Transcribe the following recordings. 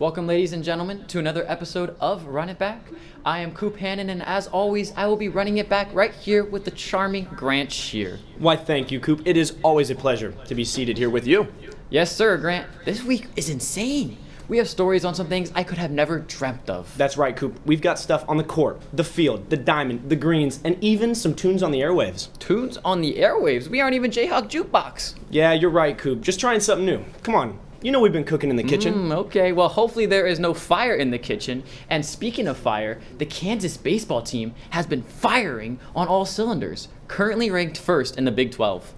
Welcome, ladies and gentlemen, to another episode of Run It Back. I am Coop Hannon, and as always, I will be running it back right here with the charming Grant Shear. Why, thank you, Coop. It is always a pleasure to be seated here with you. Yes, sir, Grant. This week is insane. We have stories on some things I could have never dreamt of. That's right, Coop. We've got stuff on the court, the field, the diamond, the greens, and even some tunes on the airwaves. Tunes on the airwaves? We aren't even Jayhawk Jukebox. Yeah, you're right, Coop. Just trying something new. Come on. You know we've been cooking in the kitchen. Okay, well, hopefully there is no fire in the kitchen. And speaking of fire, the Kansas baseball team has been firing on all cylinders, currently ranked first in the Big 12.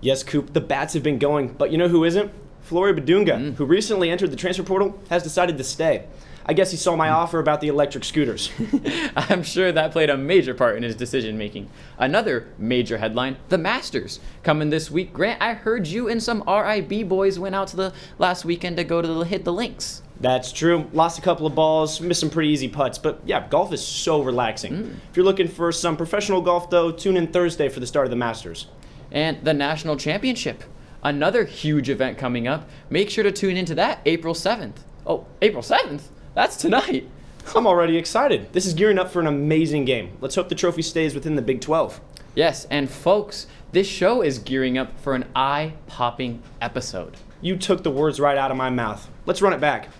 Yes, Coop, the bats have been going, but you know who isn't? Flory Badunga, who recently entered the transfer portal, has decided to stay. I guess he saw my offer about the electric scooters. I'm sure that played a major part in his decision making. Another major headline, the Masters. Coming this week, Grant, I heard you and some RIB boys went out to the last weekend to go to hit the links. That's true. Lost a couple of balls, missed some pretty easy putts, but yeah, golf is so relaxing. If you're looking for some professional golf, though, tune in Thursday for the start of the Masters. And the National Championship. Another huge event coming up. Make sure to tune into that April 7th. Oh, April 7th? That's tonight. I'm already excited. This is gearing up for an amazing game. Let's hope the trophy stays within the Big 12. Yes, and folks, this show is gearing up for an eye-popping episode. You took the words right out of my mouth. Let's run it back.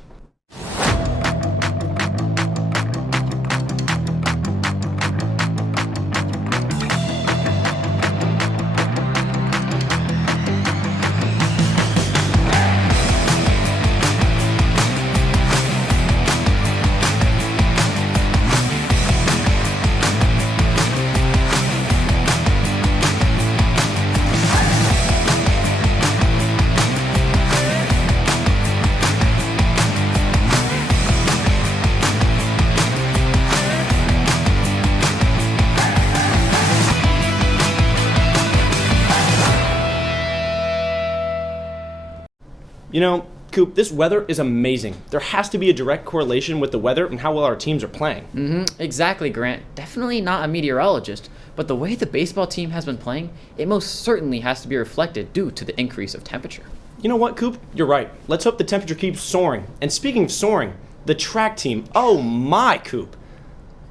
You know, Coop, this weather is amazing. There has to be a direct correlation with the weather and how well our teams are playing. Exactly, Grant. Definitely not a meteorologist, but the way the baseball team has been playing, it most certainly has to be reflected due to the increase of temperature. You know what, Coop? You're right. Let's hope the temperature keeps soaring. And speaking of soaring, the track team, oh my, Coop.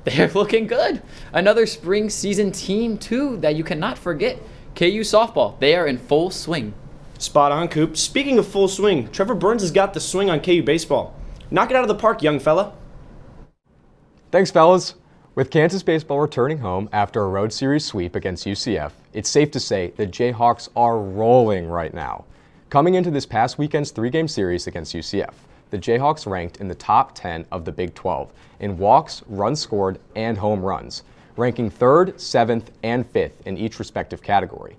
They're looking good. Another spring season team, too, that you cannot forget. KU softball, they are in full swing. Spot on, Coop. Speaking of full swing, Trevor Burns has got the swing on KU baseball. Knock it out of the park, young fella. Thanks, fellas. With Kansas baseball returning home after a road series sweep against UCF, it's safe to say the Jayhawks are rolling right now. Coming into this past weekend's three-game series against UCF, the Jayhawks ranked in the top 10 of the Big 12 in walks, runs scored, and home runs, ranking 3rd, 7th, and 5th in each respective category.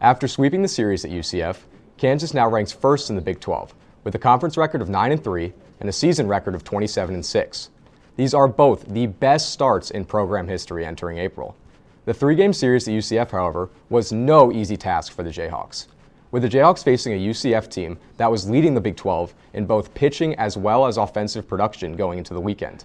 After sweeping the series at UCF, Kansas now ranks first in the Big 12, with a conference record of 9-3 and a season record of 27-6. These are both the best starts in program history entering April. The three-game series at UCF, however, was no easy task for the Jayhawks, with the Jayhawks facing a UCF team that was leading the Big 12 in both pitching as well as offensive production going into the weekend.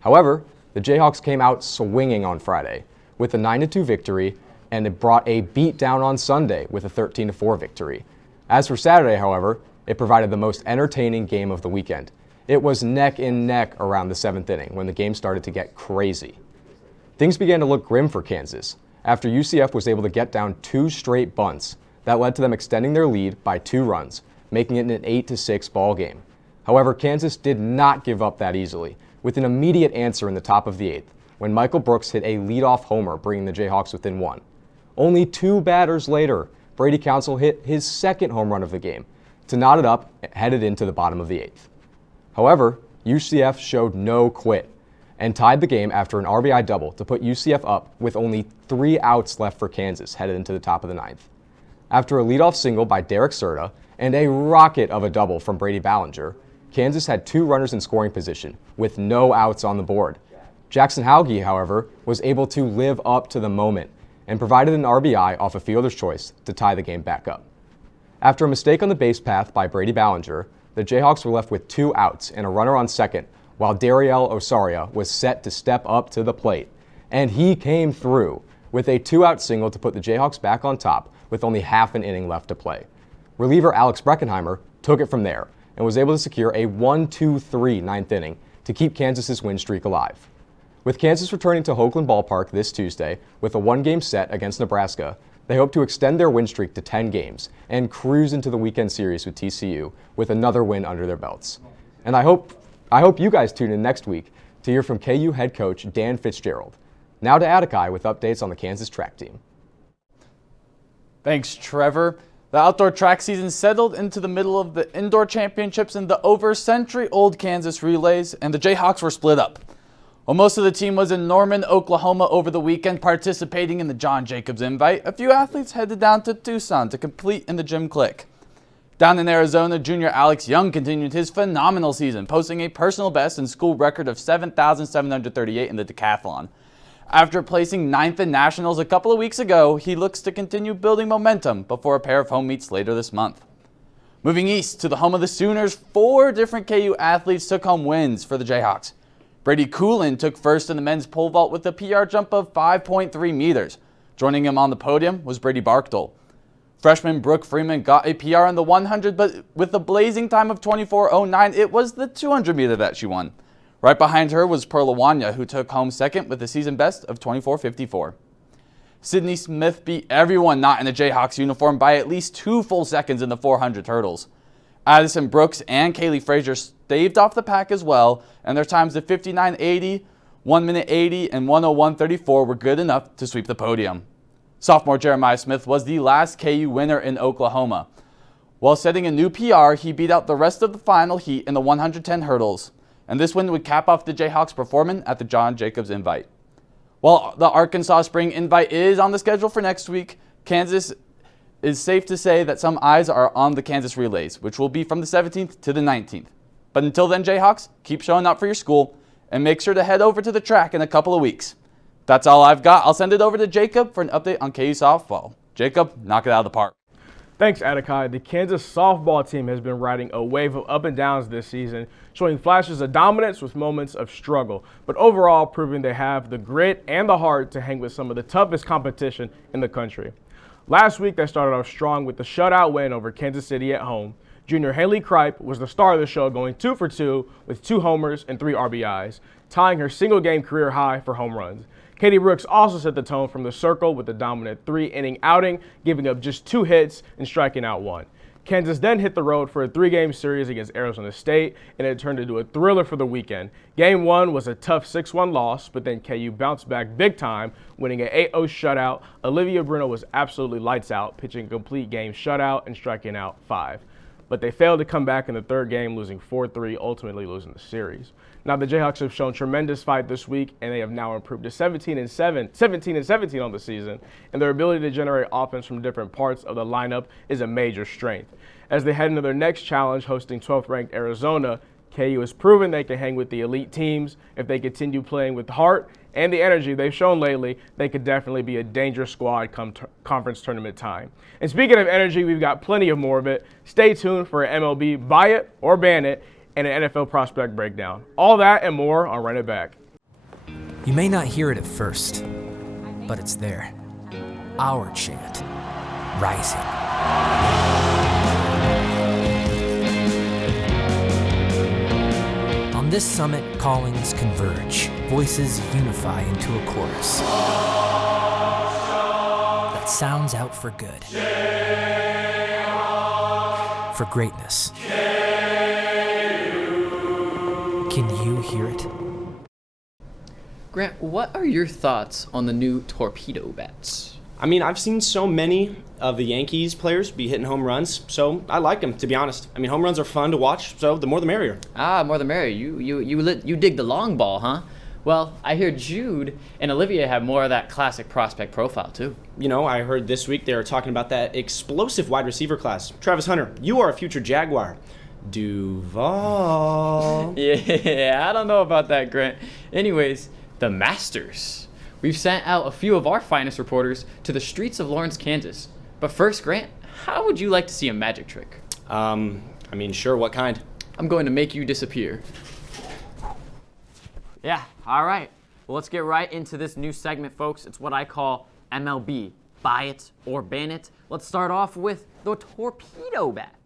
However, the Jayhawks came out swinging on Friday with a 9-2 victory, and it brought a beatdown on Sunday with a 13-4 victory. As for Saturday, however, it provided the most entertaining game of the weekend. It was neck and neck around the 7th inning when the game started to get crazy. Things began to look grim for Kansas after UCF was able to get down 2 straight bunts that led to them extending their lead by 2 runs, making it an 8-6 ball game. However, Kansas did not give up that easily, with an immediate answer in the top of the 8th when Michael Brooks hit a leadoff homer, bringing the Jayhawks within 1. Only 2 batters later, Brady Council hit his second home run of the game to knot it up headed into the bottom of the 8th. However, UCF showed no quit and tied the game after an RBI double to put UCF up with only 3 outs left for Kansas headed into the top of the 9th. After a leadoff single by Derek Serta and a rocket of a double from Brady Ballinger, Kansas had 2 runners in scoring position with no outs on the board. Jackson Hauge, however, was able to live up to the moment and provided an RBI off a fielder's choice to tie the game back up. After a mistake on the base path by Brady Ballinger, the Jayhawks were left with 2 outs and a runner on second, while Dariel Osaria was set to step up to the plate. And he came through with a 2-out single to put the Jayhawks back on top with only half an inning left to play. Reliever Alex Breckenheimer took it from there and was able to secure a 1-2-3 ninth inning to keep Kansas's win streak alive. With Kansas returning to Hoagland Ballpark this Tuesday with a one-game set against Nebraska, they hope to extend their win streak to 10 games and cruise into the weekend series with TCU with another win under their belts. And I hope you guys tune in next week to hear from KU head coach Dan Fitzgerald. Now to Atakai with updates on the Kansas track team. Thanks, Trevor. The outdoor track season settled into the middle of the indoor championships in the over-century-old Kansas relays, and the Jayhawks were split up. While most of the team was in Norman, Oklahoma over the weekend participating in the John Jacobs Invite, a few athletes headed down to Tucson to compete in the Gym Click. Down in Arizona, junior Alex Young continued his phenomenal season, posting a personal best and school record of 7,738 in the decathlon. After placing 9th in nationals a couple of weeks ago, he looks to continue building momentum before a pair of home meets later this month. Moving east to the home of the Sooners, 4 different KU athletes took home wins for the Jayhawks. Brady Coolin took first in the men's pole vault with a PR jump of 5.3 meters. Joining him on the podium was Brady Barkdale. Freshman Brooke Freeman got a PR on the 100, but with a blazing time of 24.09, it was the 200 meter that she won. Right behind her was Perla Wanya, who took home second with a season best of 24.54. Sydney Smith beat everyone not in the Jayhawks uniform by at least 2 full seconds in the 400 hurdles. Addison Brooks and Kaylee Frazier staved off the pack as well, and their times of 59.80, 1 minute 80, and 101.34 were good enough to sweep the podium. Sophomore Jeremiah Smith was the last KU winner in Oklahoma. While setting a new PR, he beat out the rest of the final heat in the 110 hurdles, and this win would cap off the Jayhawks' performance at the John Jacobs Invite. While the Arkansas Spring Invite is on the schedule for next week, Kansas is safe to say that some eyes are on the Kansas Relays, which will be from the 17th to the 19th. But until then, Jayhawks, keep showing up for your school and make sure to head over to the track in a couple of weeks. That's all I've got. I'll send it over to Jacob for an update on KU softball. Jacob, knock it out of the park. Thanks, Atakai. The Kansas softball team has been riding a wave of up and downs this season, showing flashes of dominance with moments of struggle, but overall proving they have the grit and the heart to hang with some of the toughest competition in the country. Last week, they started off strong with the shutout win over Kansas City at home. Junior Haley Kripe was the star of the show, going 2 for 2 with 2 homers and 3 RBIs, tying her single-game career high for home runs. Katie Brooks also set the tone from the circle with a dominant 3-inning outing, giving up just 2 hits and striking out 1. Kansas then hit the road for a 3-game series against Arizona State, and it turned into a thriller for the weekend. Game 1 was a tough 6-1 loss, but then KU bounced back big time, winning an 8-0 shutout. Olivia Bruno was absolutely lights out, pitching a complete game shutout and striking out 5. But they failed to come back in the third game, losing 4-3, ultimately losing the series. Now the Jayhawks have shown tremendous fight this week, and they have now improved to 17-17 on the season, and their ability to generate offense from different parts of the lineup is a major strength. As they head into their next challenge, hosting 12th ranked Arizona, KU has proven they can hang with the elite teams. If they continue playing with heart and the energy they've shown lately, they could definitely be a dangerous squad come conference tournament time. And speaking of energy, we've got plenty of more of it. Stay tuned for an MLB Buy It or Ban It and an NFL prospect breakdown. All that and more on Run It Back. You may not hear it at first, but it's there. Our chant, rising. On this summit, callings converge, voices unify into a chorus that sounds out for good, for greatness. Can you hear it? Grant, what are your thoughts on the new torpedo bats? I mean, I've seen so many of the Yankees players be hitting home runs, so I like them, to be honest. I mean, home runs are fun to watch, so the more the merrier. Ah, more the merrier. You dig the long ball, huh? Well, I hear Jude and Olivia have more of that classic prospect profile, too. You know, I heard this week they were talking about that explosive wide receiver class. Travis Hunter, you are a future Jaguar. Duval. Yeah, I don't know about that, Grant. Anyways, the Masters. We've sent out a few of our finest reporters to the streets of Lawrence, Kansas. But first, Grant, how would you like to see a magic trick? I mean, sure, what kind? I'm going to make you disappear. Yeah, all right. Well, let's get right into this new segment, folks. It's what I call MLB, Buy It or Ban It. Let's start off with the torpedo bat.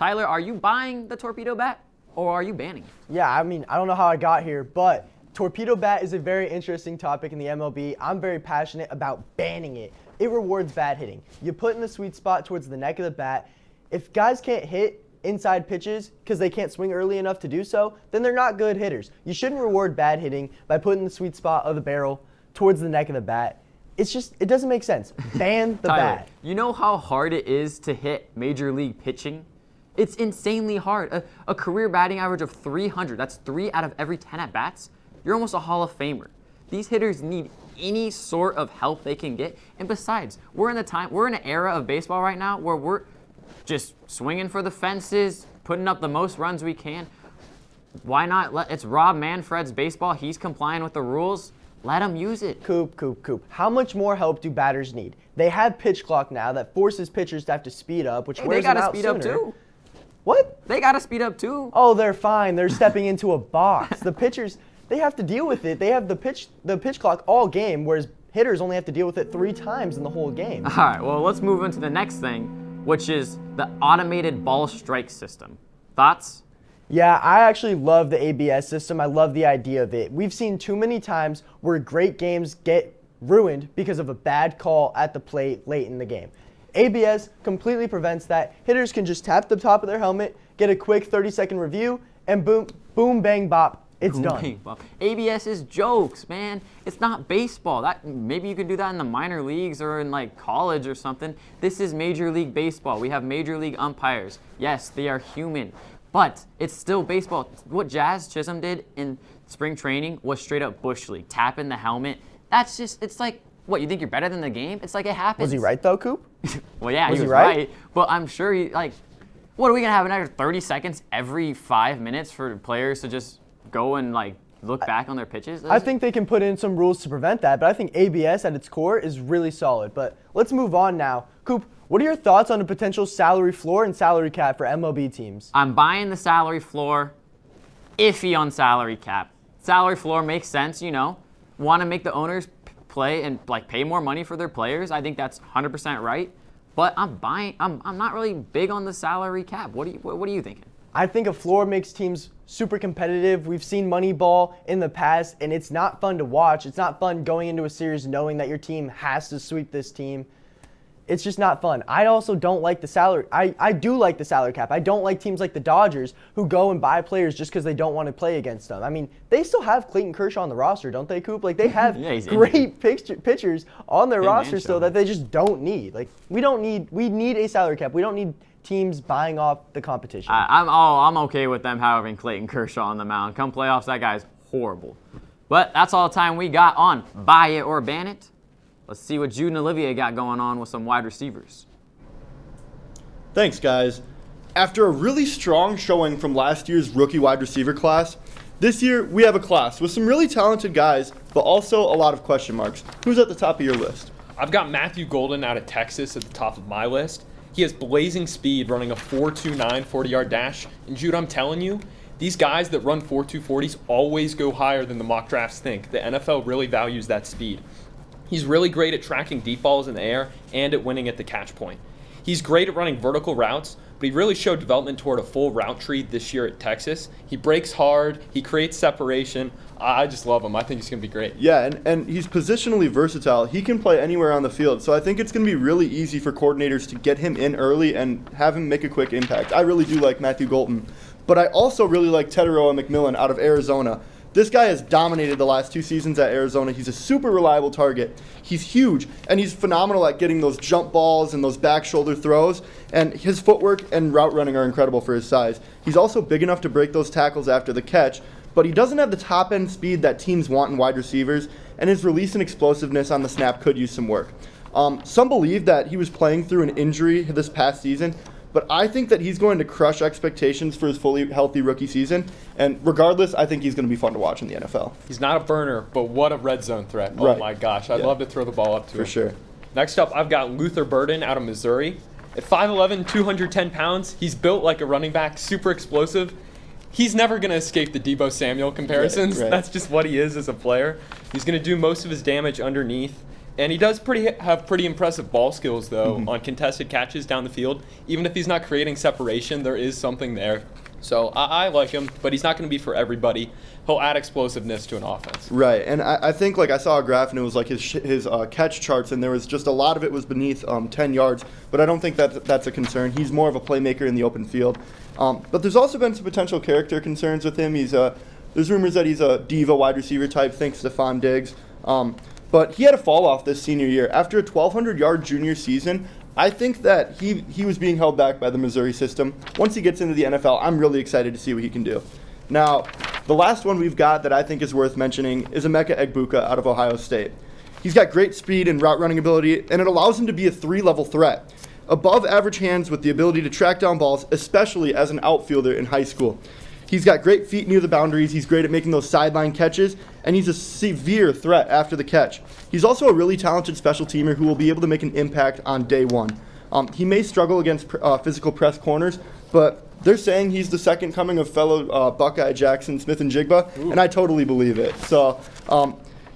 Tyler, are you buying the torpedo bat or are you banning it? Yeah, I mean, I don't know how I got here, but torpedo bat is a very interesting topic in the MLB. I'm very passionate about banning it. It rewards bad hitting. You put in the sweet spot towards the neck of the bat. If guys can't hit inside pitches because they can't swing early enough to do so, then they're not good hitters. You shouldn't reward bad hitting by putting the sweet spot of the barrel towards the neck of the bat. It's just, it doesn't make sense. Ban the Tyler, bat. you know how hard it is to hit major league pitching? It's insanely hard. A career batting average of 300, that's 3 out of every 10 at-bats. You're almost a Hall of Famer. These hitters need any sort of help they can get. And besides, we're in an era of baseball right now where we're just swinging for the fences, putting up the most runs we can. Why not it's Rob Manfred's baseball. He's complying with the rules. Let him use it. Coop. How much more help do batters need? They have pitch clock now that forces pitchers to have to speed up, which wears them out sooner. They gotta speed up too. What? They gotta speed up too. Oh, they're fine. They're stepping into a box. The pitchers, they have to deal with it. They have the pitch clock all game, whereas hitters only have to deal with it 3 times in the whole game. All right, well, let's move on to the next thing, which is the automated ball strike system. Thoughts? Yeah, I actually love the ABS system. I love the idea of it. We've seen too many times where great games get ruined because of a bad call at the plate late in the game. ABS completely prevents that. Hitters can just tap the top of their helmet, get a quick 30-second review, and boom, bang, bop, it's done. ABS is jokes, man. It's not baseball. Maybe you could do that in the minor leagues or in like college or something. This is Major League Baseball. We have Major League umpires. Yes, they are human, but it's still baseball. What Jazz Chisholm did in spring training was straight up Bush League, tapping the helmet. That's just, it's like, what, you think you're better than the game? It's like it happens. Was he right though, Coop? Well, yeah, Was he was right? right. But I'm sure what are we gonna have another 30 seconds every 5 minutes for players to just go and like look back on their pitches? I think they can put in some rules to prevent that, but I think ABS at its core is really solid. But let's move on now. Coop, what are your thoughts on a potential salary floor and salary cap for MLB teams? I'm buying the salary floor, iffy on salary cap. Salary floor makes sense, want to make the owners play and like pay more money for their players. I think that's 100% right. But I'm not really big on the salary cap. What are you thinking? I think a floor makes teams super competitive. We've seen Moneyball in the past, and it's not fun to watch. It's not fun going into a series knowing that your team has to sweep this team. It's just not fun. I also don't like the salary. I do like the salary cap. I don't like teams like the Dodgers who go and buy players just because they don't want to play against them. I mean, they still have Clayton Kershaw on the roster, don't they, Coop? Like, they have great pitchers on their roster still that they just don't need. Like, we need a salary cap. We don't need teams buying off the competition. I'm okay with them having Clayton Kershaw on the mound. Come playoffs, that guy's horrible. But that's all the time we got on Buy It or Ban It. Let's see what Jude and Olivia got going on with some wide receivers. Thanks, guys. After a really strong showing from last year's rookie wide receiver class, this year we have a class with some really talented guys, but also a lot of question marks. Who's at the top of your list? I've got Matthew Golden out of Texas at the top of my list. He has blazing speed, running a 4.29 40-yard dash. And Jude, I'm telling you, these guys that run 4.2 40s always go higher than the mock drafts think. The NFL really values that speed. He's really great at tracking deep balls in the air and at winning at the catch point. He's great at running vertical routes, but he really showed development toward a full route tree this year at Texas. He breaks hard, he creates separation. I just love him. I think he's going to be great. Yeah, and he's positionally versatile. He can play anywhere on the field, so I think it's going to be really easy for coordinators to get him in early and have him make a quick impact. I really do like Matthew Golden, but I also really like Teteroa McMillan out of Arizona. This guy has dominated the last 2 seasons at Arizona. He's a super reliable target. He's huge, and he's phenomenal at getting those jump balls and those back shoulder throws, and his footwork and route running are incredible for his size. He's also big enough to break those tackles after the catch, but he doesn't have the top-end speed that teams want in wide receivers, and his release and explosiveness on the snap could use some work. Some believe that he was playing through an injury this past season, but I think that he's going to crush expectations for his fully healthy rookie season. And regardless, I think he's going to be fun to watch in the NFL. He's not a burner, but what a red zone threat. Right. Oh, my gosh. I'd love to throw the ball up to him. For sure. Next up, I've got Luther Burden out of Missouri. At 5'11", 210 pounds, he's built like a running back, super explosive. He's never going to escape the Deebo Samuel comparisons. Right. That's just what he is as a player. He's going to do most of his damage underneath. And he does have pretty impressive ball skills, though, on contested catches down the field. Even if he's not creating separation, there is something there. So I like him, but he's not going to be for everybody. He'll add explosiveness to an offense. Right, and I think like I saw a graph and it was like his catch charts, and there was just a lot of it was beneath 10 yards. But I don't think that's a concern. He's more of a playmaker in the open field. But there's also been some potential character concerns with him. There's rumors that he's a diva wide receiver type. Think Stephon Diggs. But he had a fall off this senior year after a 1,200-yard junior season. I think that he was being held back by the Missouri system. Once he gets into the NFL, I'm really excited to see what he can do. Now, the last one we've got that I think is worth mentioning is Emeka Egbuka out of Ohio State. He's got great speed and route running ability, and it allows him to be a 3-level threat. Above average hands with the ability to track down balls, especially as an outfielder in high school. He's got great feet near the boundaries, he's great at making those sideline catches, and he's a severe threat after the catch. He's also a really talented special teamer who will be able to make an impact on day one. He may struggle against physical press corners, but they're saying he's the second coming of fellow Buckeye Jackson Smith-Njigba, and I totally believe it. So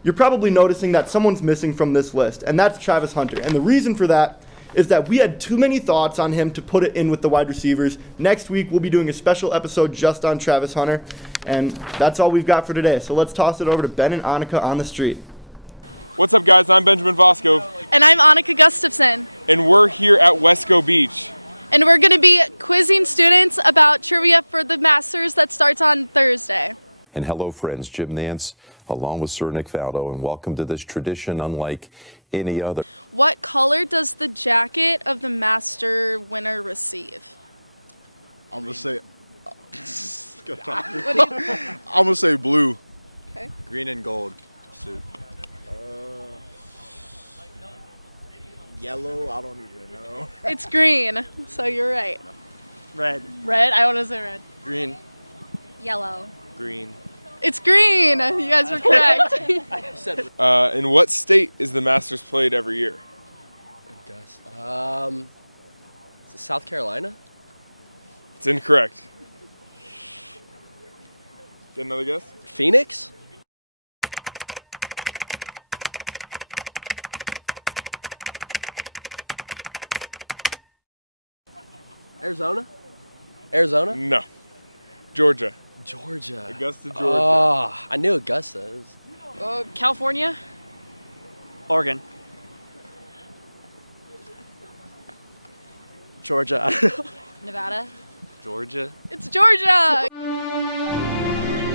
you're probably noticing that someone's missing from this list, and that's Travis Hunter. And the reason for that is that we had too many thoughts on him to put it in with the wide receivers. Next week, we'll be doing a special episode just on Travis Hunter, and that's all we've got for today. So let's toss it over to Ben and Annika on the street. And hello, friends. Jim Nance, along with Sir Nick Faldo, and welcome to this tradition unlike any other.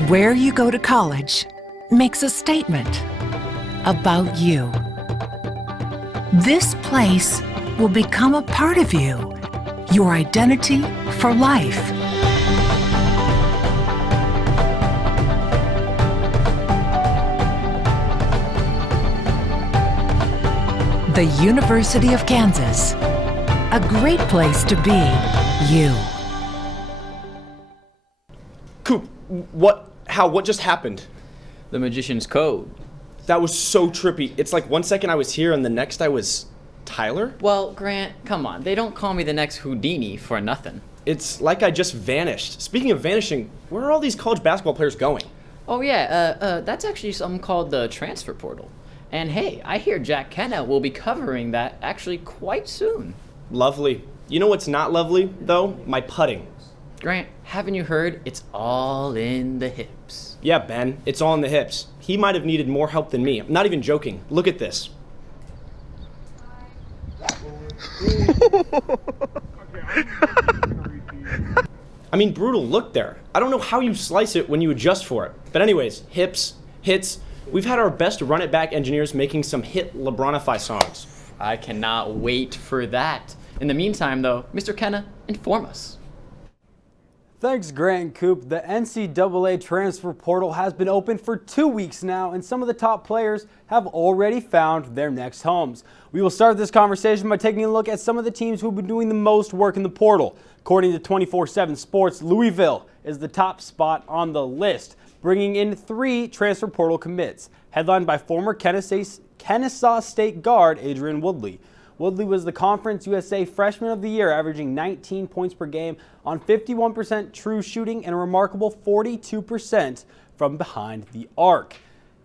Where you go to college makes a statement about you. This place will become a part of you, your identity for life. The University of Kansas, a great place to be you. Coop, what just happened? The magician's code. That was so trippy. It's like 1 second I was here and the next I was Tyler? Well, Grant, come on. They don't call me the next Houdini for nothing. It's like I just vanished. Speaking of vanishing, where are all these college basketball players going? Oh yeah, that's actually something called the transfer portal. And hey, I hear Jack Kenna will be covering that actually quite soon. Lovely. You know what's not lovely, though? My putting. Grant, haven't you heard? It's all in the hips. Yeah, Ben, it's all in the hips. He might have needed more help than me. I'm not even joking. Look at this. I mean, brutal look there. I don't know how you slice it when you adjust for it. But anyways, hips, hits. We've had our best run-it-back engineers making some hit LeBronify songs. I cannot wait for that. In the meantime, though, Mr. Kenna, inform us. Thanks, Grant and Coop. The NCAA transfer portal has been open for 2 weeks now, and some of the top players have already found their next homes. We will start this conversation by taking a look at some of the teams who have been doing the most work in the portal. According to 24/7 Sports, Louisville is the top spot on the list, bringing in 3 transfer portal commits, headlined by former Kennesaw State guard Adrian Woodley. Woodley was the Conference USA Freshman of the Year, averaging 19 points per game on 51% true shooting and a remarkable 42% from behind the arc.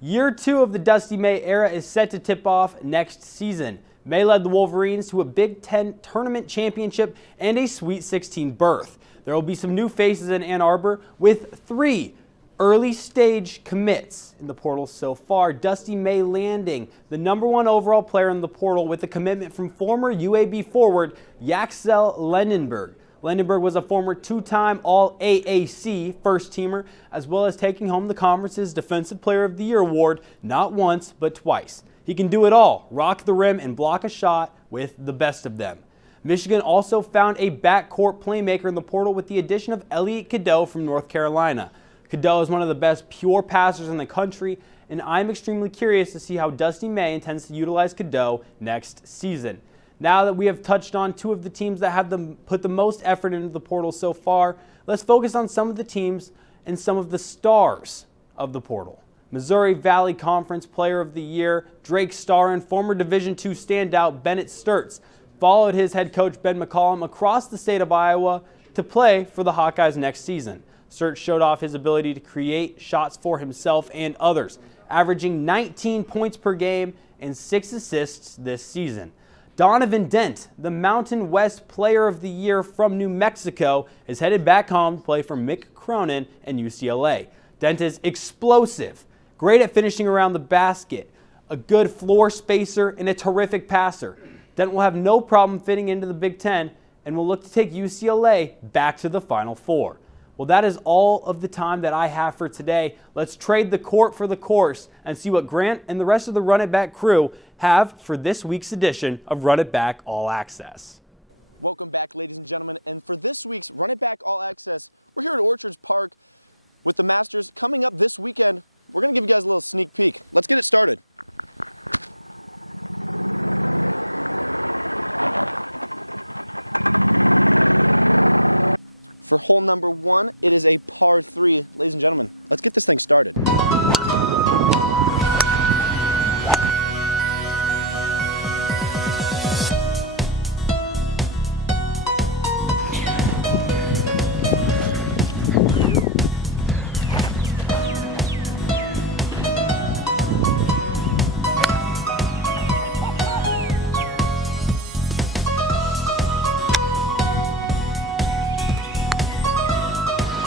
Year 2 of the Dusty May era is set to tip off next season. May led the Wolverines to a Big Ten tournament championship and a Sweet 16 berth. There will be some new faces in Ann Arbor with 3 early stage commits in the portal so far. Dusty May landing the #1 overall player in the portal with a commitment from former UAB forward Yaxel Lendenberg. Lendenberg was a former 2-time All-AAC first-teamer, as well as taking home the conference's Defensive Player of the Year award not once, but twice. He can do it all, rock the rim and block a shot with the best of them. Michigan also found a backcourt playmaker in the portal with the addition of Elliot Cadeau from North Carolina. Cadeau is one of the best pure passers in the country, and I'm extremely curious to see how Dusty May intends to utilize Cadeau next season. Now that we have touched on 2 of the teams that have put the most effort into the portal so far, let's focus on some of the teams and some of the stars of the portal. Missouri Valley Conference Player of the Year, Drake Starr, and former Division II standout Bennett Sturtz followed his head coach Ben McCollum across the state of Iowa to play for the Hawkeyes next season. Sturtz showed off his ability to create shots for himself and others, averaging 19 points per game and 6 assists this season. Donovan Dent, the Mountain West Player of the Year from New Mexico, is headed back home to play for Mick Cronin and UCLA. Dent is explosive, great at finishing around the basket, a good floor spacer, and a terrific passer. Dent will have no problem fitting into the Big Ten and will look to take UCLA back to the Final Four. Well, that is all of the time that I have for today. Let's trade the court for the course and see what Grant and the rest of the Run It Back crew have for this week's edition of Run It Back All Access.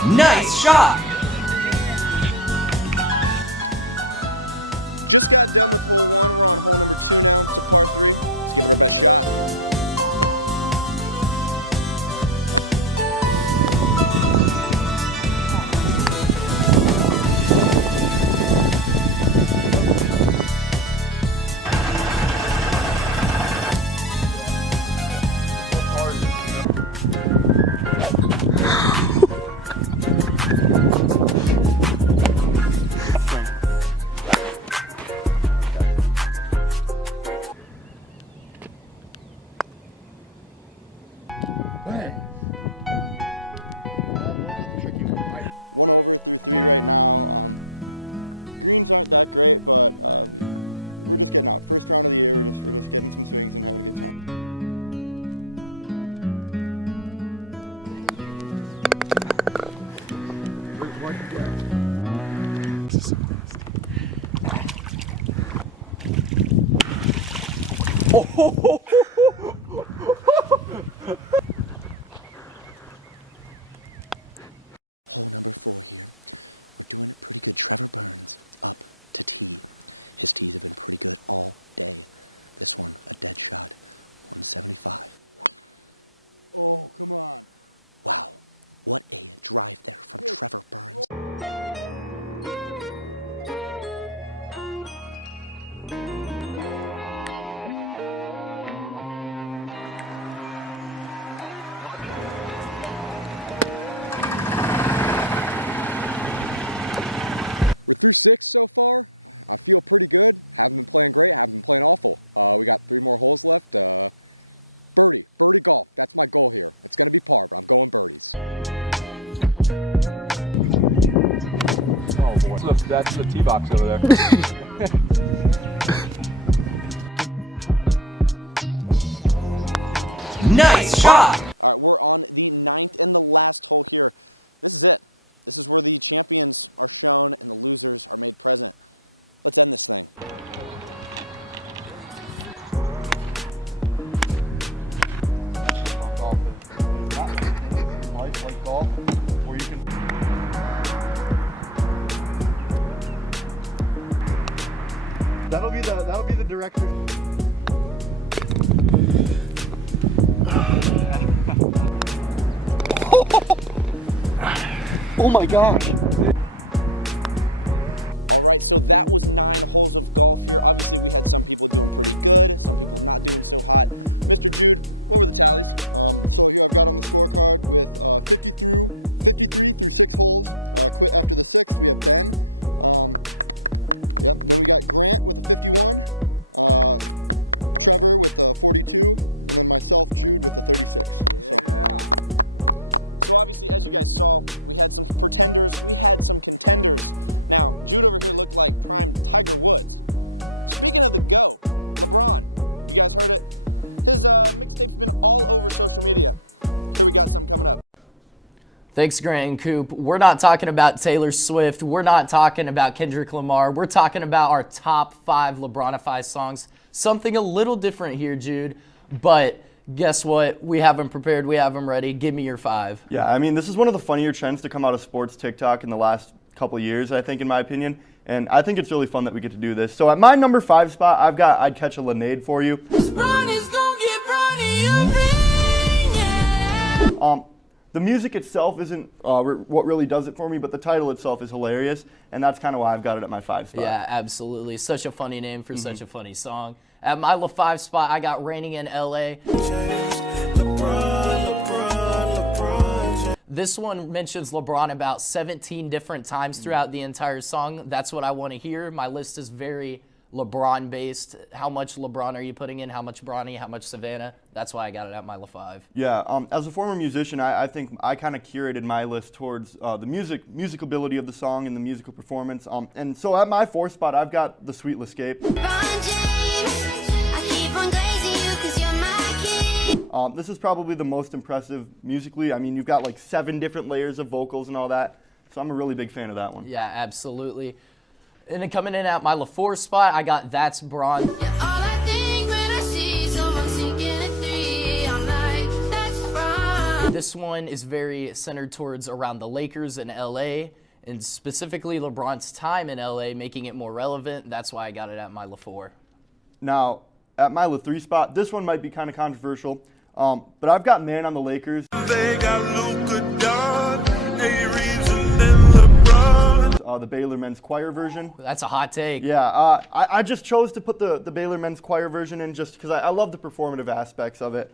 Nice shot! That's the tee box over there. Nice shot! That'll be the director. Oh my gosh. Thanks, Grant and Coop. We're not talking about Taylor Swift. We're not talking about Kendrick Lamar. We're talking about our top 5 LeBronify songs. Something a little different here, Jude. But guess what? We have them prepared. We have them ready. Give me your 5. Yeah, I mean, this is one of the funnier trends to come out of sports TikTok in the last couple years, I think, in my opinion. And I think it's really fun that we get to do this. So at my number 5 spot, I've got I'd Catch a Lemonade for You. The music itself isn't what really does it for me, but the title itself is hilarious, and that's kind of why I've got it at my 5 spot. Yeah, absolutely. Such a funny name for such a funny song. At my 5 spot, I got Raining in L.A. This one mentions LeBron about 17 different times throughout the entire song. That's what I want to hear. My list is very LeBron-based. How much LeBron are you putting in? How much Bronny? How much Savannah? That's why I got it at my 5. Yeah, as a former musician, I think I kind of curated my list towards the musicability of the song and the musical performance. And so at my 4th spot, I've got The Sweet Escape. This is probably the most impressive musically. I mean, you've got like 7 different layers of vocals and all that. So I'm a really big fan of that one. Yeah, absolutely. And then coming in at my 4 spot, I got That's Bron. This one is very centered towards around the Lakers in LA, and specifically LeBron's time in LA, making it more relevant. That's why I got it at my 4. Now, at my 3 spot, this one might be kind of controversial, but I've got Man on the Lakers. They got Luka Doncic, A-Reeves, and then LeBron. The Baylor Men's Choir version. That's a hot take. Yeah, I just chose to put the Baylor Men's Choir version in just because I love the performative aspects of it.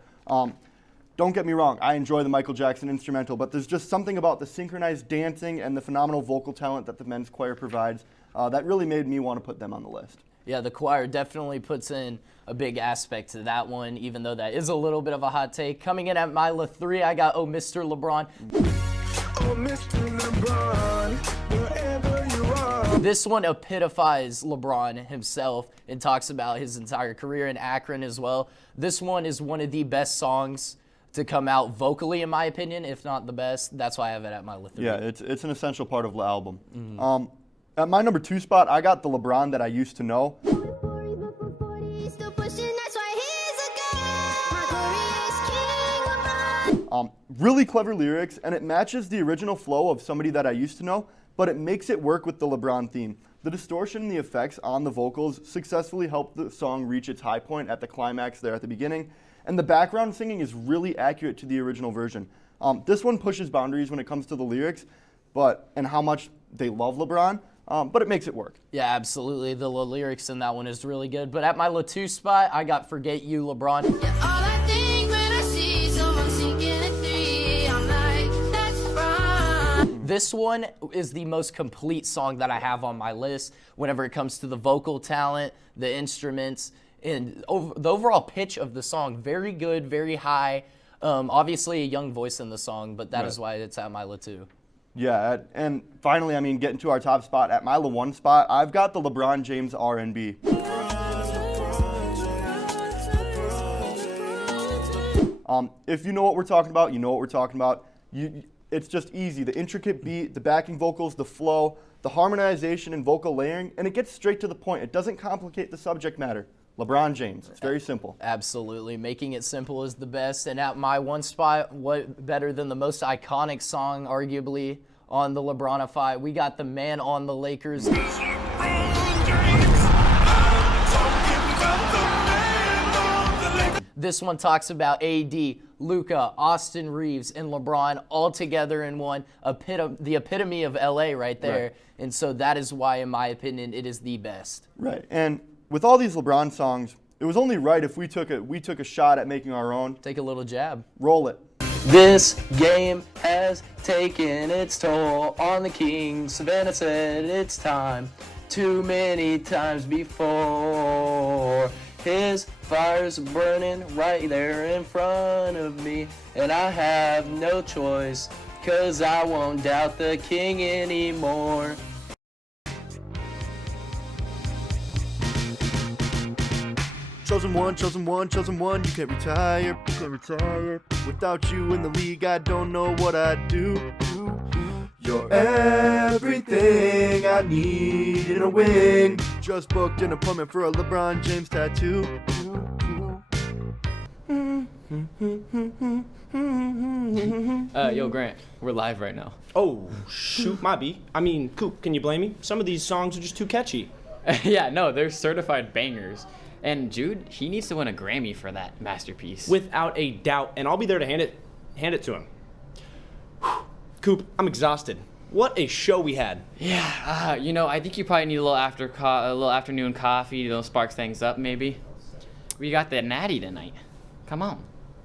Don't get me wrong, I enjoy the Michael Jackson instrumental, but there's just something about the synchronized dancing and the phenomenal vocal talent that the men's choir provides that really made me want to put them on the list. Yeah, the choir definitely puts in a big aspect to that one, even though that is a little bit of a hot take. Coming in at my 3, I got Oh Mr. LeBron. Oh Mr. LeBron, wherever you are. This one epitophizes LeBron himself and talks about his entire career in Akron as well. This one is one of the best songs to come out vocally, in my opinion, if not the best. That's why I have it at my 3. Yeah, it's an essential part of the album. At my number 2 spot, I got the LeBron That I Used to Know. Really clever lyrics, and it matches the original flow of Somebody That I Used to Know, but it makes it work with the LeBron theme. The distortion and the effects on the vocals successfully help the song reach its high point at the climax there at the beginning, and the background singing is really accurate to the original version. This one pushes boundaries when it comes to the lyrics, and how much they love LeBron, but it makes it work. Yeah, absolutely. The lyrics in that one is really good. But at my 2 spot, I got Forget You, LeBron. Yeah, all I think when I see someone sinking at 3, I'm like, that's fine. This one is the most complete song that I have on my list whenever it comes to the vocal talent, the instruments, and the overall pitch of the song. Very good, very high. Obviously a young voice in the song, but that is why it's at my 2. Yeah, and finally, I mean, getting to our top spot, at my 1 spot, I've got the LeBron James R&B. If you know what we're talking about, you know what we're talking about. It's just easy. The intricate beat, the backing vocals, the flow, the harmonization and vocal layering, and it gets straight to the point. It doesn't complicate the subject matter. LeBron James. It's very simple. Absolutely. Making it simple is the best. And at my 1 spot, what better than the most iconic song, arguably, on the LeBronify? We got the Man on the Lakers. This one talks about AD, Luka, Austin Reeves, and LeBron all together in one. The epitome of LA right there. Right. And so that is why, in my opinion, it is the best. Right. And with all these LeBron songs, it was only right if we took a shot at making our own. Take a little jab. Roll it. This game has taken its toll on the Kings. Savannah said it's time. Too many times before. His fire's burning right there in front of me. And I have no choice, 'cause I won't doubt the King anymore. Chosen one, chosen one, chosen one, you can't retire, you can't retire. Without you in the league, I don't know what I'd do. You're everything I need in a wing. Just booked an appointment for a LeBron James tattoo. Yo, Grant, we're live right now. Oh, shoot, my B. I mean, Coop, can you blame me? Some of these songs are just too catchy. Yeah, no, they're certified bangers. And Jude, he needs to win a Grammy for that masterpiece. Without a doubt, and I'll be there to hand it to him. Coop, I'm exhausted. What a show we had. Yeah, I think you probably need a little afternoon coffee to spark things up, maybe. We got the natty tonight. Come on.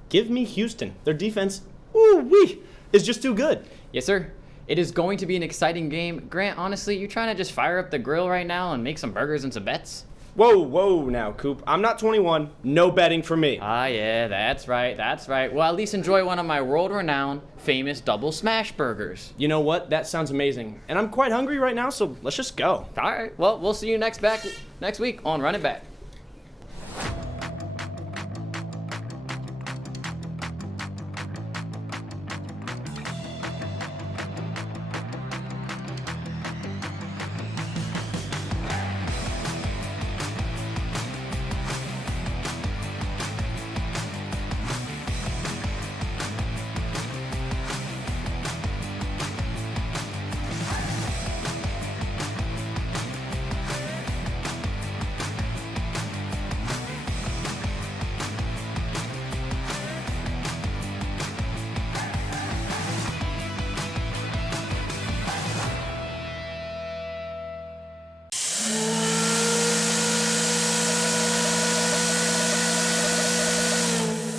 Give me Houston. Their defense, ooh-wee, is just too good. Yes, sir. It is going to be an exciting game. Grant, honestly, you trying to just fire up the grill right now and make some burgers and some bets? Whoa now, Coop. I'm not 21. No betting for me. Ah, yeah, that's right. Well, at least enjoy one of my world-renowned, famous double smash burgers. You know what? That sounds amazing. And I'm quite hungry right now, so let's just go. All right. Well, we'll see you next week on Run It Back.